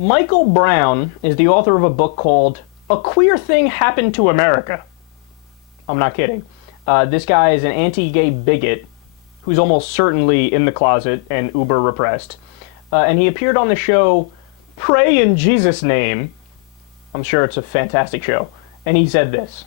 Michael Brown is the author of a book called A Queer Thing Happened to America. I'm not kidding. This guy is an anti-gay bigot who's almost certainly in the closet and uber repressed. And he appeared on the show Pray in Jesus' Name. I'm sure it's a fantastic show. And he said this.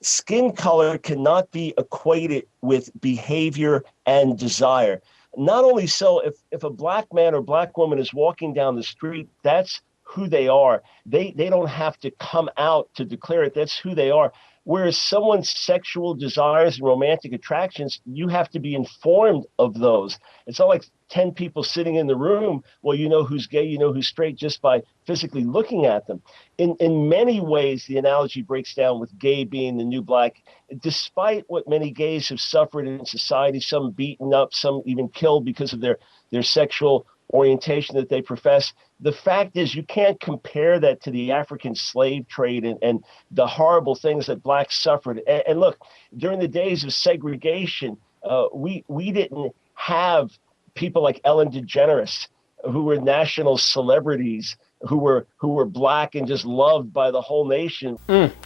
Skin color cannot be equated with behavior and desire. Not only so, if a black man or black woman is walking down the street, that's who they are. They don't have to come out to declare it. That's who they are. Whereas someone's sexual desires and romantic attractions, you have to be informed of those. It's not like 10 people sitting in the room. Well, you know who's gay, you know who's straight just by physically looking at them. In many ways, the analogy breaks down with gay being the new black. Despite what many gays have suffered in society, some beaten up, some even killed because of their sexual orientation that they profess, the fact is you can't compare that to the African slave trade and the horrible things that blacks suffered. And look, during the days of segregation, we didn't have people like Ellen DeGeneres, who were national celebrities, who were black and just loved by the whole nation.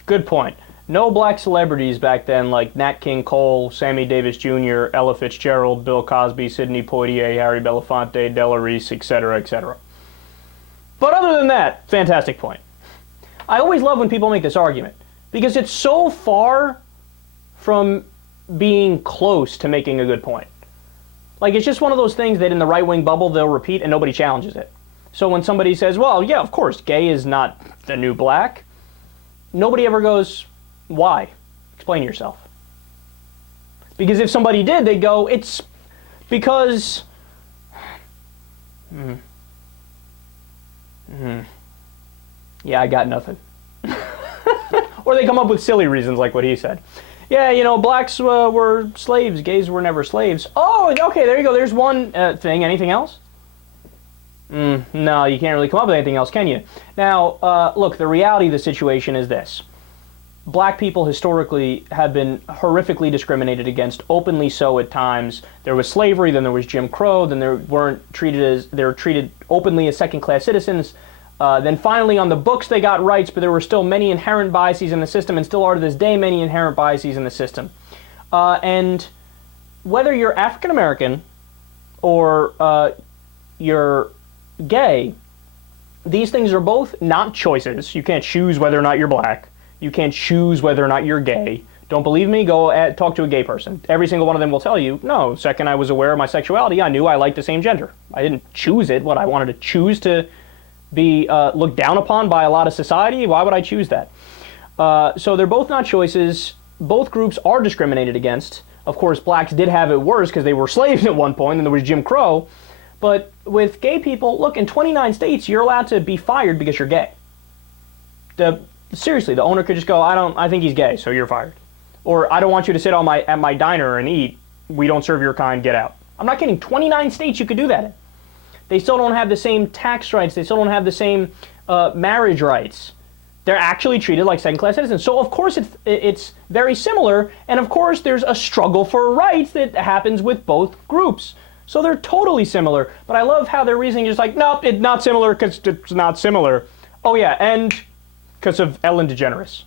Good point. No black celebrities back then like Nat King Cole, Sammy Davis Jr., Ella Fitzgerald, Bill Cosby, Sidney Poitier, Harry Belafonte, Della Reese, etc., etc. But other than that, fantastic point. I always love when people make this argument because it's so far from being close to making a good point. Like, it's just one of those things that in the right-wing bubble they'll repeat and nobody challenges it. So when somebody says, well, yeah, of course, gay is not the new black, nobody ever goes, why? Explain yourself. Because if somebody did, they'd go, it's because... Yeah, I got nothing. Or they come up with silly reasons like what he said. Yeah, you know, blacks were slaves, gays were never slaves. Oh, okay, there you go. There's one thing. Anything else? No, you can't really come up with anything else, can you? Now, look, the reality of the situation is this. Black people historically have been horrifically discriminated against, openly so at times. There was slavery, then there was Jim Crow, then they were treated openly as second-class citizens. Then finally on the books they got rights, but there were still many inherent biases in the system, and still are to this day many inherent biases in the system. And whether you're African American or you're gay, these things are both not choices. You can't choose whether or not you're black. You can't choose whether or not you're gay. Don't believe me? Go talk to a gay person. Every single one of them will tell you, no, second I was aware of my sexuality, I knew I liked the same gender. I didn't choose it. What, I wanted to choose to be looked down upon by a lot of society? Why would I choose that? So they're both not choices. Both groups are discriminated against. Of course, blacks did have it worse because they were slaves at one point and there was Jim Crow. But with gay people, look, in 29 states, you're allowed to be fired because you're gay. Seriously, the owner could just go, I think he's gay, so you're fired. Or, I don't want you to sit at my diner and eat. We don't serve your kind, get out. I'm not kidding. 29 states you could do that in. They still don't have the same tax rights. They still don't have the same marriage rights. They're actually treated like second-class citizens. So, of course, it's very similar. And, of course, there's a struggle for rights that happens with both groups. So they're totally similar. But I love how their reasoning is like, nope, it's not similar because it's not similar. Oh, yeah, and because of Ellen DeGeneres.